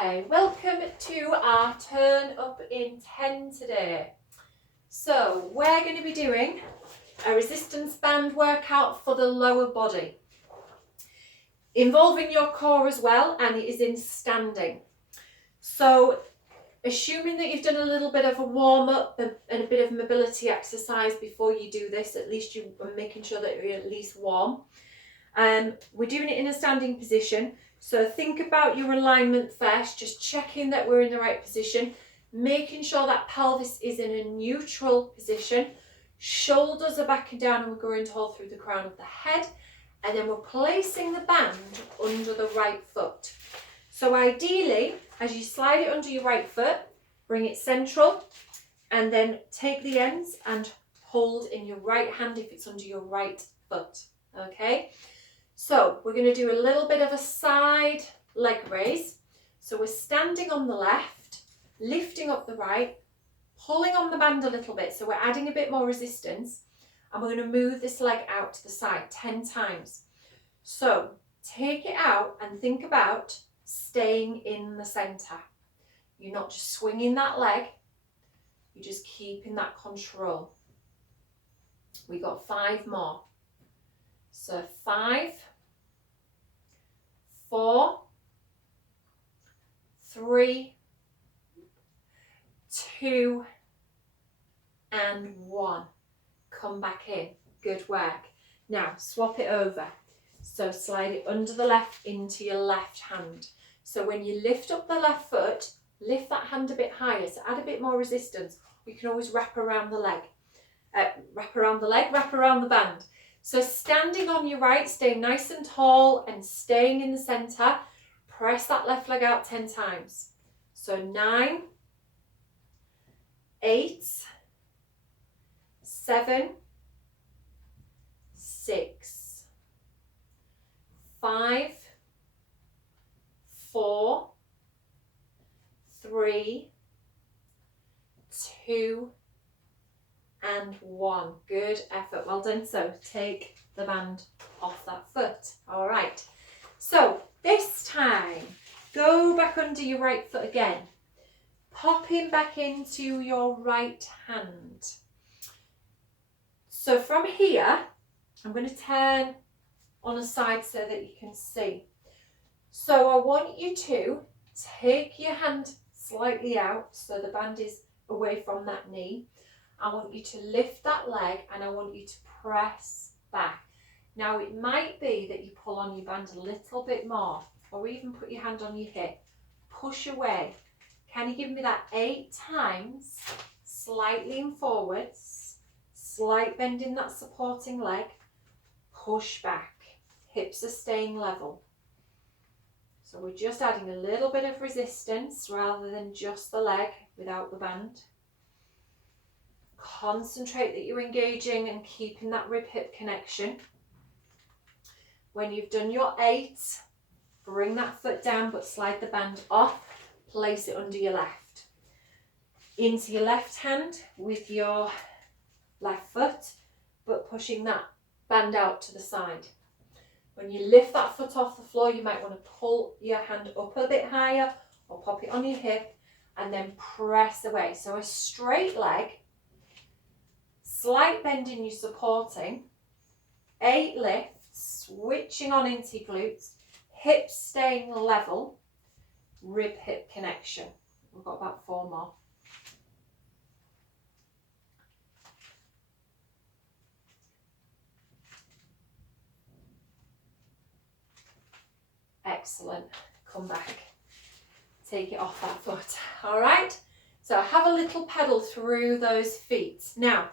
Hi, welcome to our Turn Up in 10 today. So we're going to be doing a resistance band workout for the lower body, involving your core as well, and it is in standing. So assuming that you've done a little bit of a warm up and a bit of mobility exercise before you do this, at least you are making sure that you're at least warm. We're doing it in a standing position. So think about your alignment first, just checking that we're in the right position, making sure that pelvis is in a neutral position, shoulders are back and down and we're going tall through the crown of the head, and then we're placing the band under the right foot. So ideally, as you slide it under your right foot, bring it central and then take the ends and hold in your right hand if it's under your right foot, okay? So we're going to do a little bit of a side leg raise. So we're standing on the left, lifting up the right, pulling on the band a little bit. So we're adding a bit more resistance and we're going to move this leg out to the side 10 times. So take it out and think about staying in the center. You're not just swinging that leg, you're just keeping that control. We got 5 more. So 5, 4, 3, 2, and 1. Come back in. Good work. Now swap it over. So slide it under the left into your left hand. So when you lift up the left foot, lift that hand a bit higher. So add a bit more resistance. You can always wrap around the leg. Wrap around the band. So standing on your right, staying nice and tall and staying in the center, press that left leg out 10 times. So 9, 8, 7, 6, 5, 4, 3, 2, and 1. Good effort, well done. So take the band off that foot. All right, so this time go back under your right foot again, popping back into your right hand. So from here I'm going to turn on a side so that you can see. So I want you to take your hand slightly out so the band is away from that knee. I want you to lift that leg and I want you to press back. Now it might be that you pull on your band a little bit more, or even put your hand on your hip. Push away. Can you give me that 8 times? Slight lean forwards, slight bend in that supporting leg, push back. Hips are staying level. So we're just adding a little bit of resistance rather than just the leg without the band. Concentrate that you're engaging and keeping that rib hip connection. When you've done your 8, bring that foot down but slide the band off, place it under your left. Into your left hand with your left foot, but pushing that band out to the side. When you lift that foot off the floor, you might want to pull your hand up a bit higher or pop it on your hip and then press away. So a straight leg, slight bend in your supporting, 8 lifts, switching on into glutes, hips staying level, rib hip connection. We've got about 4 more. Excellent. Come back. Take it off that foot. All right. So have a little pedal through those feet. Now,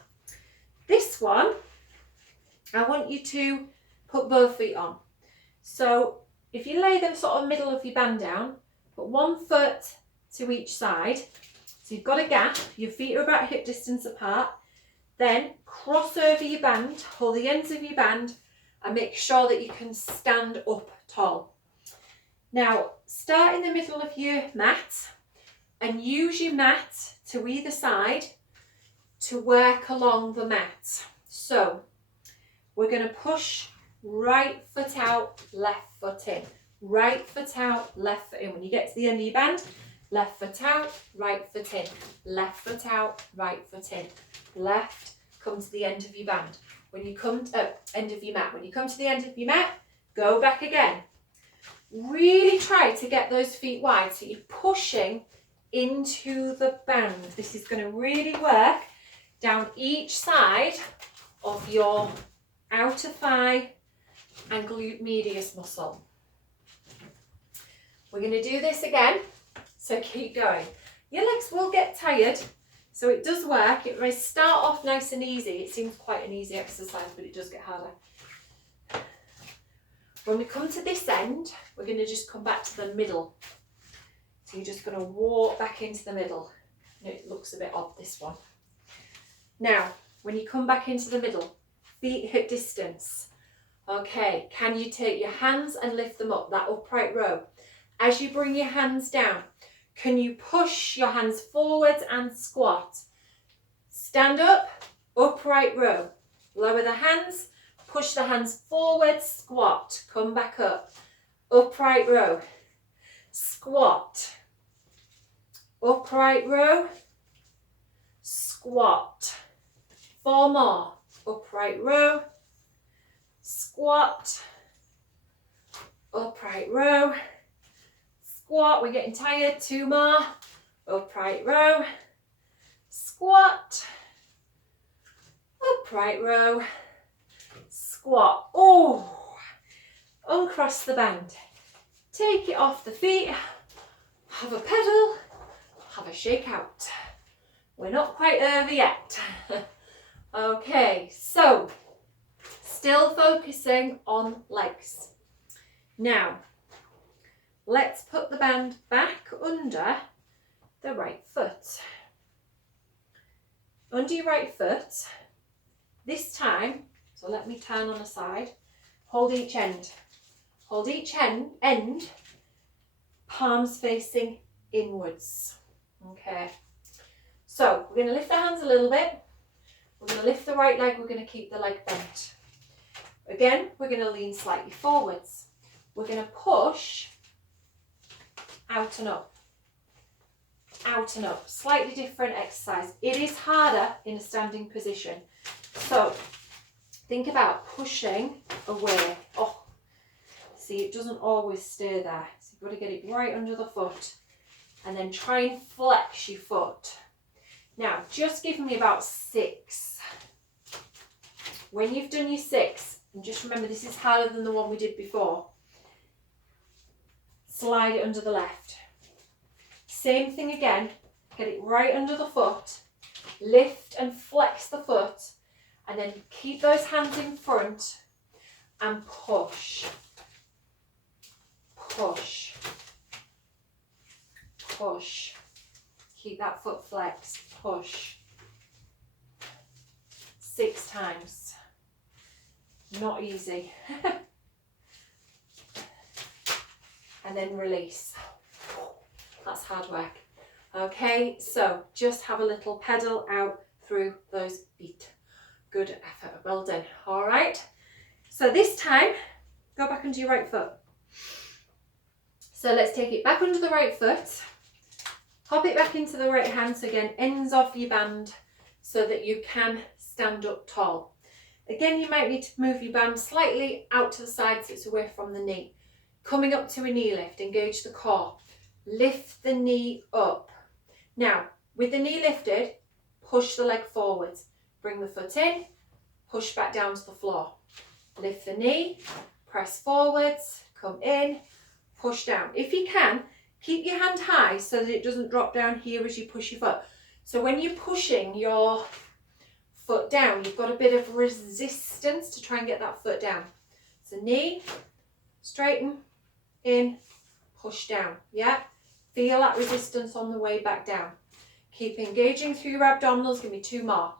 this one, I want you to put both feet on. So if you lay the sort of middle of your band down, put 1 foot to each side. So you've got a gap, your feet are about hip distance apart. Then cross over your band, hold the ends of your band and make sure that you can stand up tall. Now start in the middle of your mat and use your mat to either side to work along the mat. So we're going to push right foot out, left foot in. right foot out, left foot in. When you get to the end of your band, left foot out, right foot in. Left foot out, right foot in. Left, come to the end of your band. When you come to end of your mat. When you come to the end of your mat, go back again. Really try to get those feet wide so you're pushing into the band. This is going to really work down each side of your outer thigh and glute medius muscle. We're going to do this again, so keep going. Your legs will get tired, so it does work. It may start off nice and easy. It seems quite an easy exercise, but it does get harder. When we come to this end, we're going to just come back to the middle. So you're just going to walk back into the middle. It looks a bit odd, this one. Now, when you come back into the middle, feet hip distance. Okay, can you take your hands and lift them up, that upright row? As you bring your hands down, can you push your hands forwards and squat? Stand up, upright row. Lower the hands, push the hands forward, squat. Come back up, upright row. Squat, upright row, squat. 4 more, upright row, squat, upright row, squat. We're getting tired. 2 more, upright row, squat, upright row, squat. Oh, uncross the band. Take it off the feet, have a pedal, have a shake out. We're not quite over yet. Okay, so still focusing on legs. Now, let's put the band back under the right foot. Under your right foot, this time, so let me turn on a side, hold each end. Hold each end, palms facing inwards. Okay, so we're going to lift the hands a little bit. We're going to lift the right leg, we're going to keep the leg bent. Again, we're going to lean slightly forwards. We're going to push out and up. Out and up. Slightly different exercise. It is harder in a standing position. So think about pushing away. Oh, see, it doesn't always stay there. So you've got to get it right under the foot and then try and flex your foot. Now, just give me about 6. When you've done your 6, and just remember this is harder than the one we did before, slide it under the left. Same thing again, get it right under the foot, lift and flex the foot, and then keep those hands in front and push. Push. Push. Keep that foot flexed. Push. 6 times. Not easy. And then release. That's hard work. Okay, so just have a little pedal out through those feet. Good effort. Well done. All right. So this time, go back under your right foot. So let's take it back under the right foot. Hop it back into the right hand. So again, ends of your band so that you can stand up tall. Again, you might need to move your band slightly out to the side so it's away from the knee. Coming up to a knee lift, engage the core. Lift the knee up. Now, with the knee lifted, push the leg forwards. Bring the foot in, push back down to the floor. Lift the knee, press forwards, come in, push down. If you can, keep your hand high so that it doesn't drop down here as you push your foot. So when you're pushing your foot down, you've got a bit of resistance to try and get that foot down. So knee, straighten, in, push down. Yeah? Feel that resistance on the way back down. Keep engaging through your abdominals. Give me 2 more.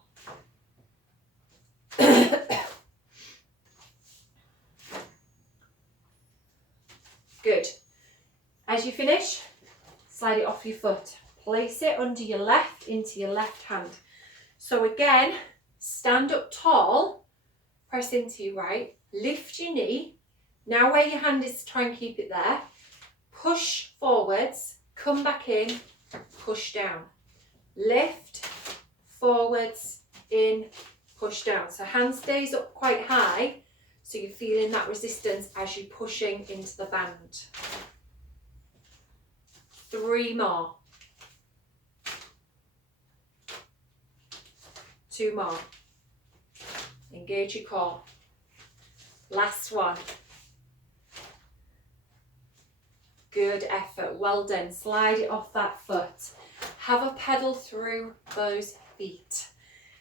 Good. As you finish, slide it off your foot. Place it under your left into your left hand. So again, stand up tall, press into your right, lift your knee, Now where your hand is, try and keep it there. Push forwards, come back in, push down. Lift, forwards, in, push down. So hand stays up quite high, so you're feeling that resistance as you're pushing into the band. 3 more. 2 more. Engage your core. Last one. Good effort, well done. Slide it off that foot. Have a pedal through those feet.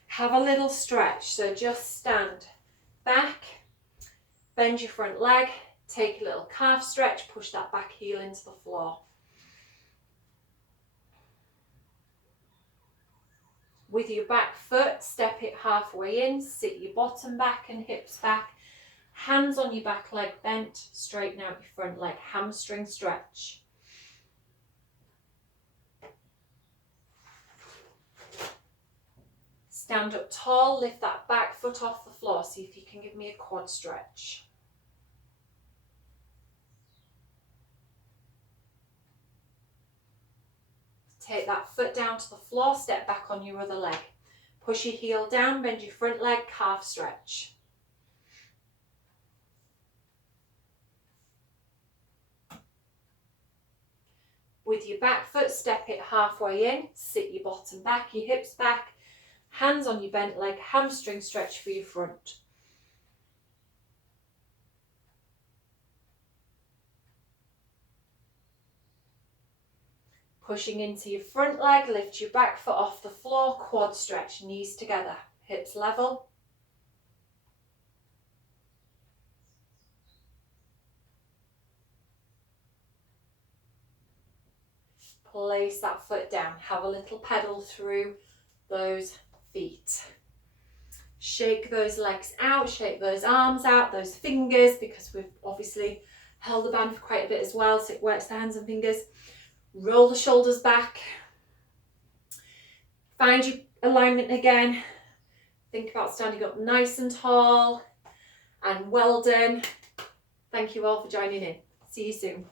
Have a little stretch, so just stand back, bend your front leg, take a little calf stretch, push that back heel into the floor. With your back foot, step it halfway in, sit your bottom back and hips back. Hands on your back leg bent, straighten out your front leg, hamstring stretch. Stand up tall, lift that back foot off the floor. See if you can give me a quad stretch. Take that foot down to the floor, step back on your other leg. Push your heel down, bend your front leg, calf stretch. With your back foot, step it halfway in, sit your bottom back, your hips back, hands on your bent leg, hamstring stretch for your front. Pushing into your front leg, lift your back foot off the floor, quad stretch, knees together, hips level. Place that foot down, have a little pedal through those feet. Shake those legs out, shake those arms out, those fingers, because we've obviously held the band for quite a bit as well, so it works the hands and fingers. Roll the shoulders back. Find your alignment again. Think about standing up nice and tall, and well done. Thank you all for joining in. See you soon.